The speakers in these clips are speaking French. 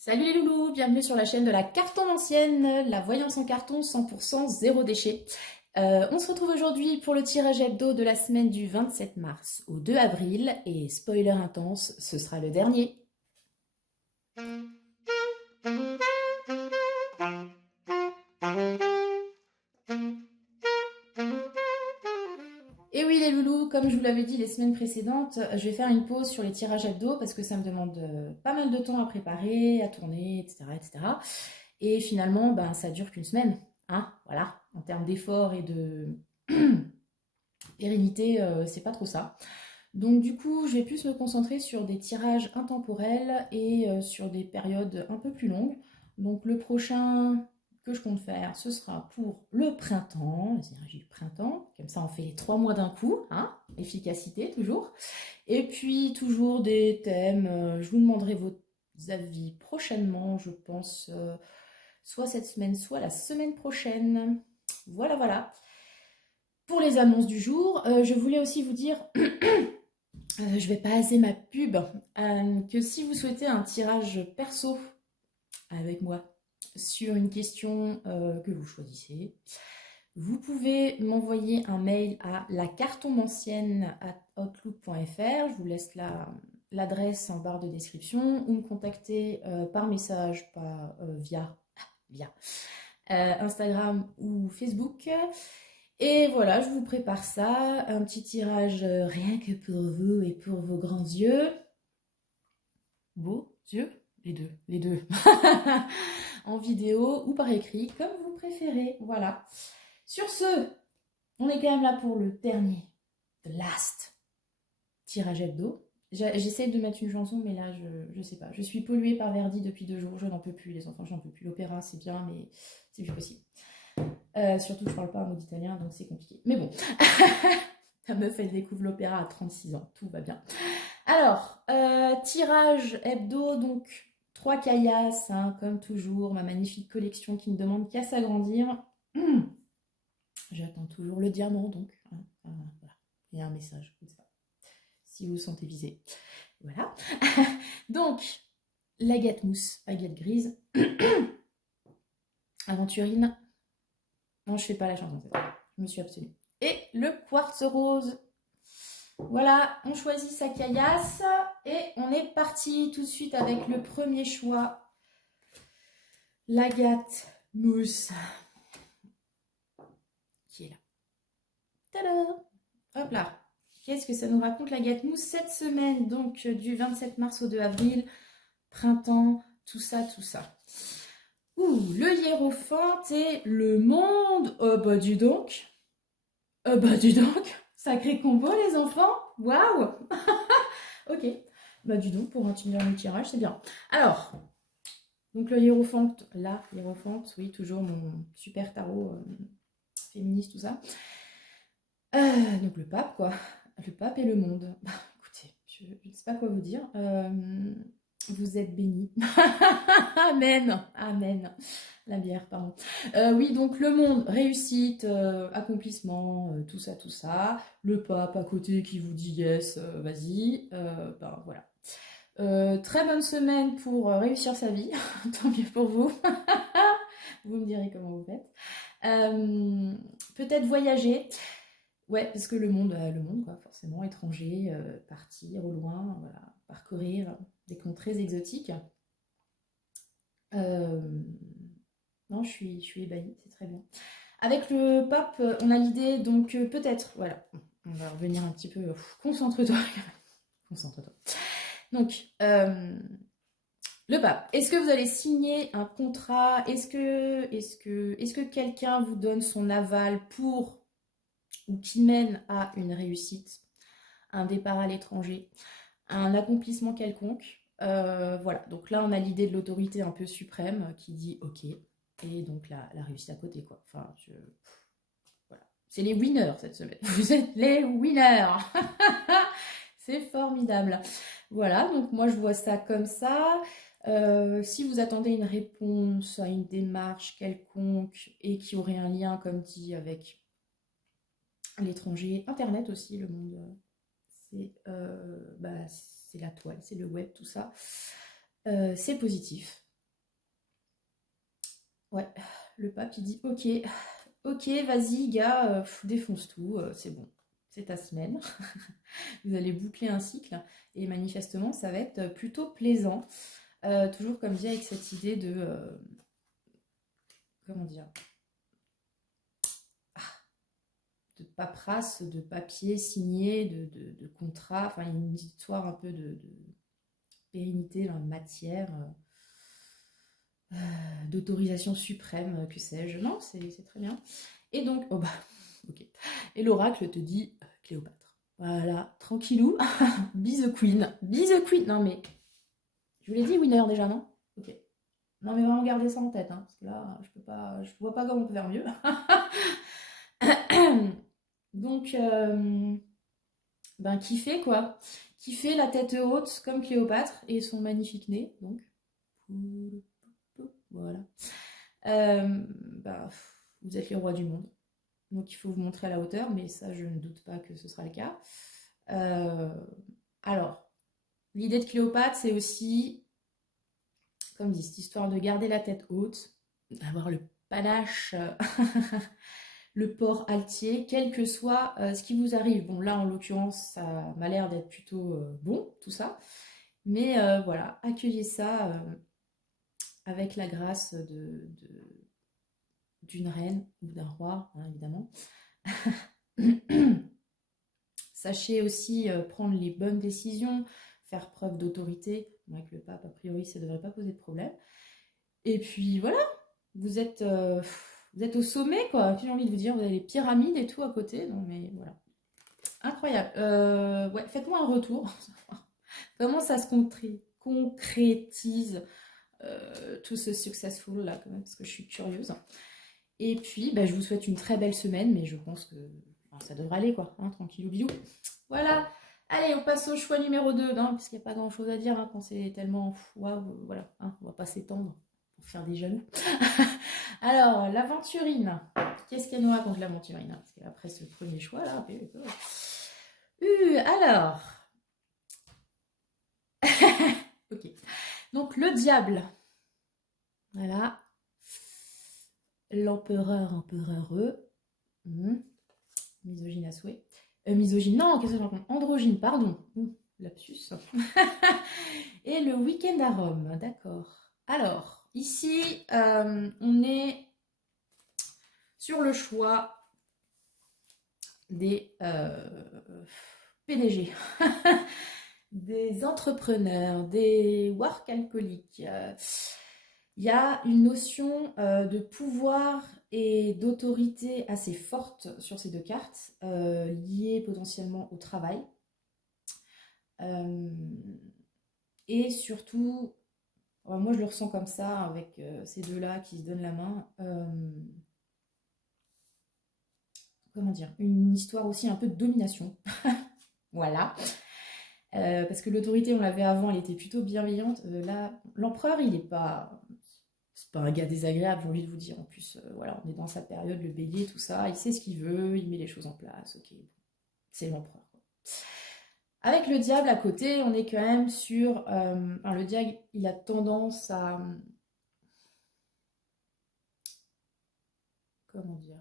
Salut les loulous, bienvenue sur la chaîne de la cartomancienne, la voyance en carton 100% zéro déchet. On se retrouve aujourd'hui pour le tirage hebdo de la semaine du 27 mars au 2 avril et spoiler intense, ce sera le dernier. Et oui les loulous, comme je vous l'avais dit les semaines précédentes, je vais faire une pause sur les tirages hebdo parce que ça me demande pas mal de temps à préparer, à tourner, etc. etc. Et finalement, ben, ça dure qu'une semaine. Hein, voilà, en termes d'effort et de pérennité, c'est pas trop ça. Donc du coup, je vais plus me concentrer sur des tirages intemporels et sur des périodes un peu plus longues. Donc le prochain que je compte faire, ce sera pour le printemps, les énergies du printemps. Comme ça, on fait les 3 mois d'un coup, hein, efficacité toujours. Et puis toujours des thèmes, je vous demanderai vos avis prochainement, je pense, soit cette semaine, soit la semaine prochaine. Voilà, voilà. Pour les annonces du jour, je voulais aussi vous dire je vais passer ma pub, que si vous souhaitez un tirage perso avec moi sur une question que vous choisissez, vous pouvez m'envoyer un mail à lacartomancienne@outlook.fr. Je vous laisse l'adresse en barre de description ou me contacter par message, via Instagram ou Facebook. Et voilà, je vous prépare ça, un petit tirage rien que pour vous et pour vos grands yeux. Beaux yeux? Les deux. En vidéo ou par écrit, comme vous préférez. Voilà. Sur ce, on est quand même là pour le dernier, the last tirage hebdo. J'essaie de mettre une chanson, mais là, je sais pas. Je suis polluée par Verdi depuis 2 jours. Je n'en peux plus, les enfants, j'en peux plus. L'opéra, c'est bien, mais c'est plus possible. Surtout que je parle pas un mot d'italien, donc c'est compliqué. Mais bon, la meuf, elle découvre l'opéra à 36 ans. Tout va bien. Alors, tirage hebdo, donc 3 caillasses, hein, comme toujours, ma magnifique collection qui ne demande qu'à s'agrandir. J'attends toujours le diamant, donc. Hein, voilà. Il y a un message, comme ça, si vous vous sentez visé. Voilà. Donc, l'agate mousse, agate grise. Aventurine. Non, je fais pas la chanson, je me suis abstenue. Et le quartz rose. Voilà, on choisit sa caillasse et on est parti tout de suite avec le premier choix. L'agate mousse. Qui est là. Tada! Hop là. Qu'est-ce que ça nous raconte l'agate mousse cette semaine, donc du 27 mars au 2 avril, printemps, tout ça, tout ça. Ouh, le hiérophante et le monde. Oh bah dis donc. Oh bah dis donc. Sacré combo les enfants. Waouh. Ok. Bah dis donc, pour intimidar le tirage, c'est bien. Alors, donc le hiérophante, oui, toujours mon super tarot féministe, tout ça. Donc le pape, quoi. Le pape et le monde. Bah, écoutez, je ne sais pas quoi vous dire. Vous êtes bénis. Amen. Amen. La bière, pardon. Oui, donc le monde, réussite, accomplissement, tout ça, tout ça. Le pape à côté qui vous dit yes, vas-y. Ben voilà. Très bonne semaine pour réussir sa vie. Tant mieux pour vous. Vous me direz comment vous faites. Peut-être voyager. Ouais, parce que le monde quoi, forcément, étranger, partir au loin, voilà, parcourir des contrées exotiques. Euh, non, je suis ébahie, c'est très bien. Avec le pape, on a l'idée, donc peut-être, voilà, on va revenir un petit peu, concentre-toi, concentre-toi. Donc, le pape, est-ce que vous allez signer un contrat? Est-ce que quelqu'un vous donne son aval pour ou qui mène à une réussite, un départ à l'étranger, un accomplissement quelconque? Voilà, donc là on a l'idée de l'autorité un peu suprême qui dit ok, et donc la réussite à côté quoi. Enfin, voilà. C'est les winners cette semaine. Vous êtes les winners. C'est formidable. Voilà, donc moi je vois ça comme ça. Si vous attendez une réponse à une démarche quelconque et qui aurait un lien, comme dit, avec l'étranger, Internet aussi, le monde, c'est la toile, c'est le web, tout ça. C'est positif. Ouais, le pape il dit ok, ok, vas-y gars, défonce tout, c'est bon, c'est ta semaine. Vous allez boucler un cycle et manifestement ça va être plutôt plaisant. Toujours comme dit avec cette idée de comment dire, de paperasse, de papier signé, de contrat, enfin une histoire un peu de pérennité dans la matière, d'autorisation suprême, que sais-je. Non, c'est très bien. Et donc, oh bah, ok. Et l'oracle te dit Cléopâtre. Voilà, tranquillou. Be the queen. Be the queen. Non mais, je vous l'ai dit, winner déjà, non? Ok. Non mais vraiment garder ça en tête, hein, parce que là, je peux pas, je vois pas comment on peut faire mieux. Donc, ben kiffer quoi. Kiffer la tête haute comme Cléopâtre et son magnifique nez, donc. Voilà. Bah, vous êtes les rois du monde. Donc il faut vous montrer à la hauteur, mais ça je ne doute pas que ce sera le cas. Euh, alors, l'idée de Cléopâtre, c'est aussi, comme dit, cette histoire de garder la tête haute, d'avoir le panache, le port altier, quel que soit ce qui vous arrive. Bon, là en l'occurrence, ça m'a l'air d'être plutôt bon, tout ça. Mais voilà, accueillez ça avec la grâce d'une reine ou d'un roi, hein, évidemment. Sachez aussi prendre les bonnes décisions, faire preuve d'autorité. Avec le pape, a priori, ça ne devrait pas poser de problème. Et puis voilà, vous êtes, euh, vous êtes au sommet, quoi. J'ai envie de vous dire, vous avez les pyramides et tout à côté. Non, mais voilà. Incroyable. Ouais, faites-moi un retour. Comment ça se concrétise tout ce successful là, quand même, parce que je suis curieuse. Et puis, bah, je vous souhaite une très belle semaine, mais je pense que enfin, ça devrait aller, quoi. Hein, tranquillou bilou. Voilà. Allez, on passe au choix numéro 2, hein, parce qu'il n'y a pas grand-chose à dire hein, quand c'est tellement... Waouh, voilà, hein, on va pas s'étendre pour faire des jaloux. Alors, l'aventurine. Qu'est-ce qu'elle nous raconte, l'aventurine? Parce qu'après ce premier choix, là... Alors... ok. Donc, le diable. Voilà. L'empereur, empereureux. Misogyne à souhait. Misogyne, non, qu'est-ce que je raconte? Androgyne, pardon. Lapsus. Et le week-end à Rome, d'accord. Alors, ici, on est sur le choix des PDG, des entrepreneurs, des work alcooliques. Il y a une notion de pouvoir et d'autorité assez forte sur ces deux cartes, liées potentiellement au travail. Et surtout, moi je le ressens comme ça, avec ces deux-là qui se donnent la main. Comment dire? Une histoire aussi un peu de domination. Voilà. Parce que l'autorité, on l'avait avant, elle était plutôt bienveillante. Là, l'empereur, il n'est pas... C'est pas un gars désagréable, j'ai envie de vous dire. En plus, voilà, on est dans sa période, le bélier, tout ça. Il sait ce qu'il veut, il met les choses en place. Ok, c'est l'empereur. Avec le diable à côté, on est quand même sur... enfin, le diable, il a tendance à... Comment dire?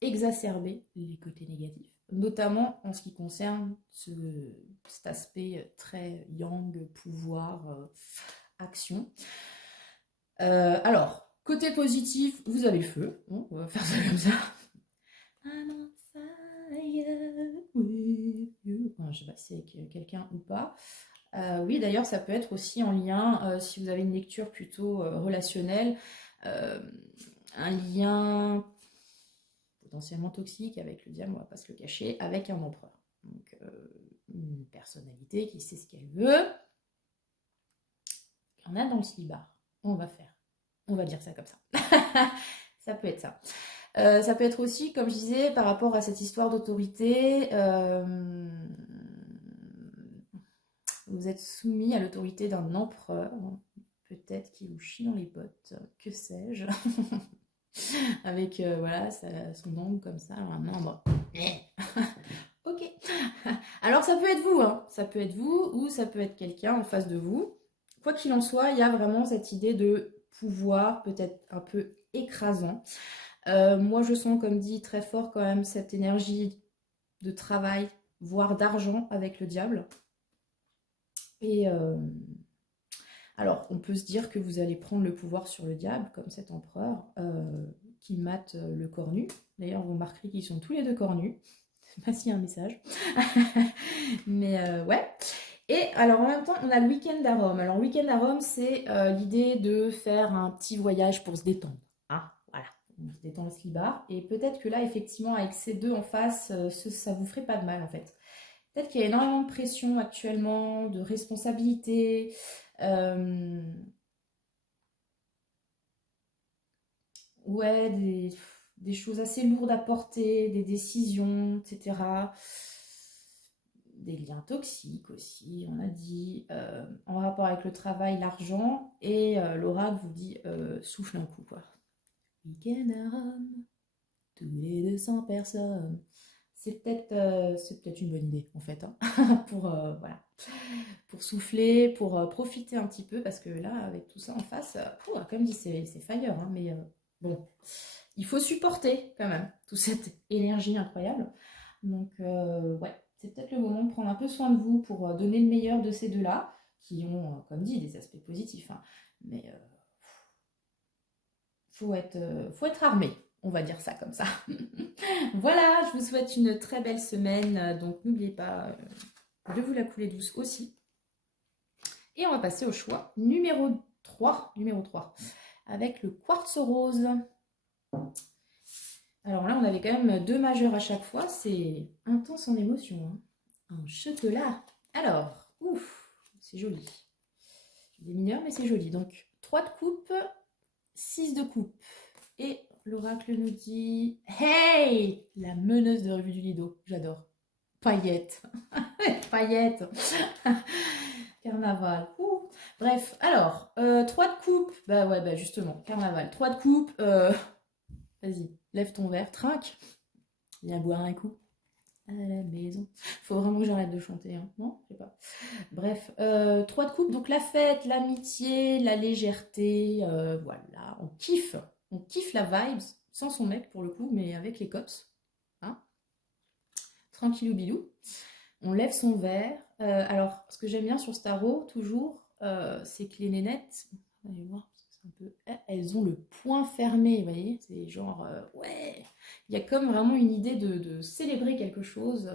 Exacerber les côtés négatifs. Notamment en ce qui concerne cet aspect très yang, pouvoir, action. Alors, côté positif, vous avez le feu. Bon, on va faire ça comme ça. I'm on fire with you. Enfin, je sais pas si c'est avec quelqu'un ou pas. Oui, d'ailleurs, ça peut être aussi en lien, si vous avez une lecture plutôt relationnelle, un lien potentiellement toxique avec le diable, on va pas se le cacher, avec un empereur. Donc, une personnalité qui sait ce qu'elle veut. Il y en a dans le slibard. On va dire ça comme ça. Ça peut être ça. Ça peut être aussi, comme je disais, par rapport à cette histoire d'autorité, vous êtes soumis à l'autorité d'un empereur, peut-être qui vous chie dans les bottes, que sais-je, avec voilà, son ongle comme ça, un membre. Ok. Alors ça peut être vous, hein. Ça peut être vous ou ça peut être quelqu'un en face de vous. Quoi qu'il en soit, il y a vraiment cette idée de pouvoir, peut-être un peu écrasant. Moi, je sens, comme dit, très fort quand même cette énergie de travail, voire d'argent avec le diable. Et alors, on peut se dire que vous allez prendre le pouvoir sur le diable, comme cet empereur qui mate le cornu. D'ailleurs, vous remarquerez qu'ils sont tous les deux cornus. Je sais pas s'il y a un message. Mais ouais. Et alors, en même temps, on a le week-end à Rome. Alors, le week-end à Rome, c'est l'idée de faire un petit voyage pour se détendre. Hein, voilà, on se détend le slibard. Et peut-être que là, effectivement, avec ces deux en face, ça vous ferait pas de mal, en fait. Peut-être qu'il y a énormément de pression actuellement, de responsabilité. euh, ouais, des choses assez lourdes à porter, des décisions, etc. Des liens toxiques aussi, on a dit, en rapport avec le travail, l'argent. Et l'oracle vous dit souffle un coup, quoi. Week-end à Rome, tous les 200 personnes. C'est peut-être une bonne idée, en fait, hein, pour, voilà, pour souffler, pour profiter un petit peu, parce que là, avec tout ça en face, comme dit, c'est fire, hein, mais bon, il faut supporter quand même toute cette énergie incroyable. Donc, ouais, c'est peut-être le moment de prendre un peu soin de vous pour donner le meilleur de ces deux-là, qui ont, comme dit, des aspects positifs, hein, mais faut être armé, on va dire ça comme ça. Voilà, je vous souhaite une très belle semaine, donc n'oubliez pas de vous la couler douce aussi. Et on va passer au choix numéro 3, avec le quartz rose. Alors là, on avait quand même 2 majeurs à chaque fois, c'est intense en émotion, hein. Un chocolat. Alors, ouf, c'est joli. Des mineurs, mais c'est joli. Donc, 3 de coupe, 6 de coupe. Et l'oracle nous dit hey, la meneuse de revue du Lido. J'adore. Paillettes. Paillettes. Carnaval. Ouh. Bref, alors, 3 de coupe. Bah ouais, bah justement, carnaval. 3 de coupe. Vas-y, lève ton verre, trinque. Viens boire un coup à la maison. Faut vraiment que j'arrête de chanter, hein. Non, je sais pas. Bref, 3 de coupe, donc la fête, l'amitié, la légèreté, voilà, on kiffe. On kiffe la vibes, sans son mec pour le coup, mais avec les cops. Hein, tranquillou bilou. On lève son verre. Alors, ce que j'aime bien sur ce tarot, toujours, c'est que les nénettes, allez voir, c'est un peu, elles ont le poing fermé, vous voyez, c'est genre, ouais, il y a comme vraiment une idée de célébrer quelque chose.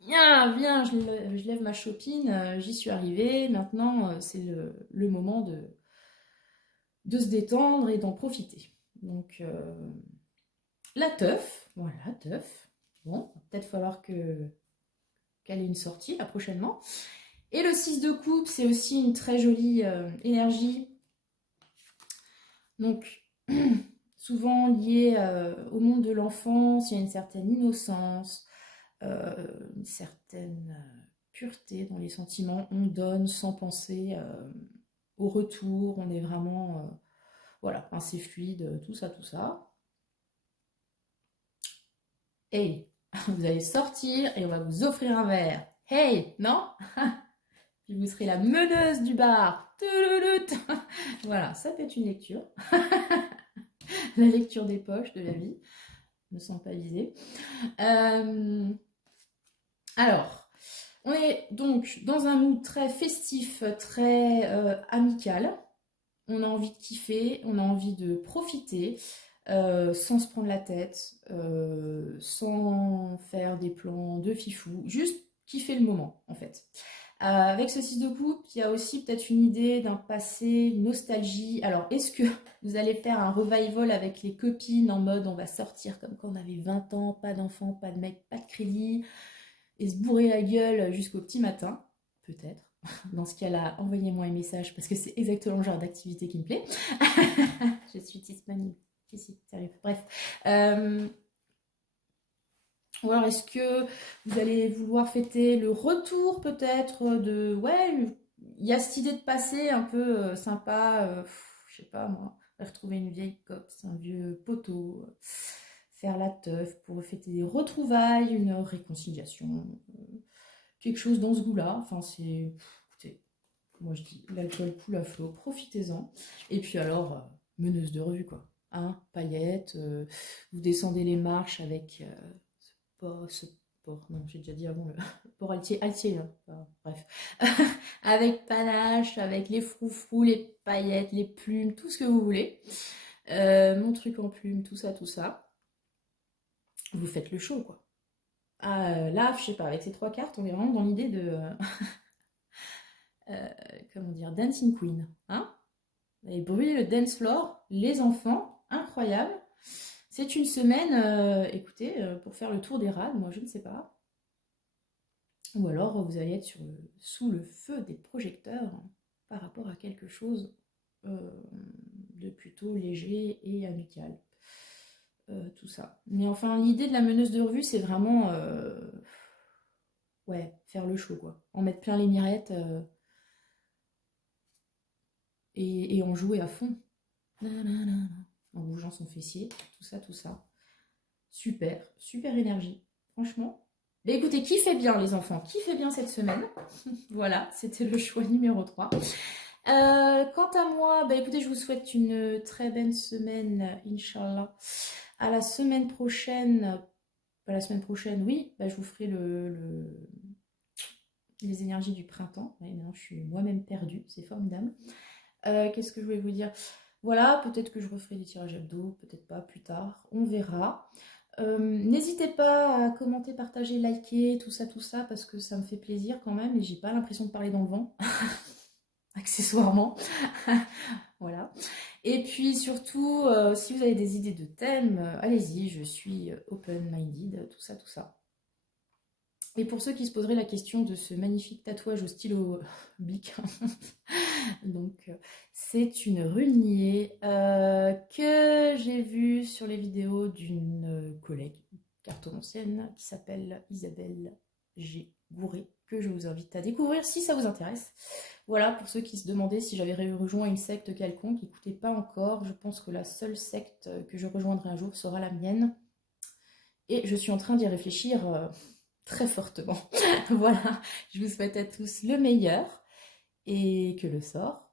Viens, viens, je lève ma chopine, j'y suis arrivée, maintenant c'est le moment de se détendre et d'en profiter. Donc, la teuf, voilà, teuf. Bon, peut-être falloir qu'elle ait une sortie là prochainement. Et le 6 de coupe, c'est aussi une très jolie énergie. Donc, souvent liée au monde de l'enfance, il y a une certaine innocence, une certaine pureté dans les sentiments. On donne sans penser au retour. On est vraiment, voilà, c'est fluide, tout ça, tout ça. Hey, vous allez sortir et on va vous offrir un verre. Hey, non? Puis vous serez la meneuse du bar. Voilà, ça peut être une lecture. La lecture des poches de la vie. Je me sens pas visée. Alors, on est donc dans un mood très festif, très amical. On a envie de kiffer, on a envie de profiter, sans se prendre la tête, sans faire des plans de fifou, juste kiffer le moment en fait. Avec ce 6 de coupe, il y a aussi peut-être une idée d'un passé, une nostalgie. Alors, est-ce que vous allez faire un revival avec les copines en mode on va sortir comme quand on avait 20 ans, pas d'enfants, pas de mecs, pas de crédit, et se bourrer la gueule jusqu'au petit matin? Peut-être. Dans ce cas-là, envoyez-moi un message parce que c'est exactement le genre d'activité qui me plaît. Je suis tismanie. Si, sérieux. Bref. Ou alors est-ce que vous allez vouloir fêter le retour peut-être de... Ouais, il y a cette idée de passer un peu sympa, je sais pas moi, retrouver une vieille copse, un vieux poteau, faire la teuf pour fêter des retrouvailles, une réconciliation, quelque chose dans ce goût-là. Enfin, c'est... Écoutez, Moi je dis, l'alcool coule à flot, profitez-en. Et puis alors, meneuse de revue quoi. Hein, paillettes, vous descendez les marches avec ce port, non j'ai déjà dit avant le port altier là. Bref. Avec panache, avec les froufrous, les paillettes, les plumes, tout ce que vous voulez. Mon truc en plumes, tout ça, tout ça. Vous faites le show quoi. Là, je sais pas, avec ces 3 cartes, on est vraiment dans l'idée de comment dire, Dancing Queen. Hein, et brûler le dance floor, les enfants, incroyable. C'est une semaine, écoutez, pour faire le tour des rades, moi je ne sais pas. Ou alors vous allez être sous le feu des projecteurs par rapport à quelque chose de plutôt léger et amical. Tout ça. Mais enfin, l'idée de la meneuse de revue, c'est vraiment ouais, faire le show quoi. En mettre plein les mirettes et en jouer à fond. En bougeant son fessier, tout ça, tout ça. Super, super énergie. Franchement. Mais écoutez, kiffez bien les enfants, kiffez bien cette semaine. Voilà, c'était le choix numéro 3. Quant à moi, bah écoutez, je vous souhaite une très belle semaine, Inch'Allah. À la semaine prochaine, la semaine prochaine, oui, bah, je vous ferai les énergies du printemps. Ouais, maintenant, je suis moi-même perdue, c'est formidable. Qu'est-ce que je voulais vous dire? Voilà, peut-être que je referai des tirages hebdo, peut-être pas, plus tard, on verra. N'hésitez pas à commenter, partager, liker, tout ça, parce que ça me fait plaisir quand même, et j'ai pas l'impression de parler dans le vent, accessoirement. Voilà. Et puis surtout, si vous avez des idées de thèmes, allez-y, je suis open-minded, tout ça. Et pour ceux qui se poseraient la question de ce magnifique tatouage au stylo bic, donc c'est une runier que j'ai vue sur les vidéos d'une collègue cartomancienne qui s'appelle Isabelle G. Gouré, que je vous invite à découvrir si ça vous intéresse. Voilà, pour ceux qui se demandaient si j'avais rejoint une secte quelconque, écoutez, pas encore. Je pense que la seule secte que je rejoindrai un jour sera la mienne. Et je suis en train d'y réfléchir très fortement. Voilà, je vous souhaite à tous le meilleur et que le sort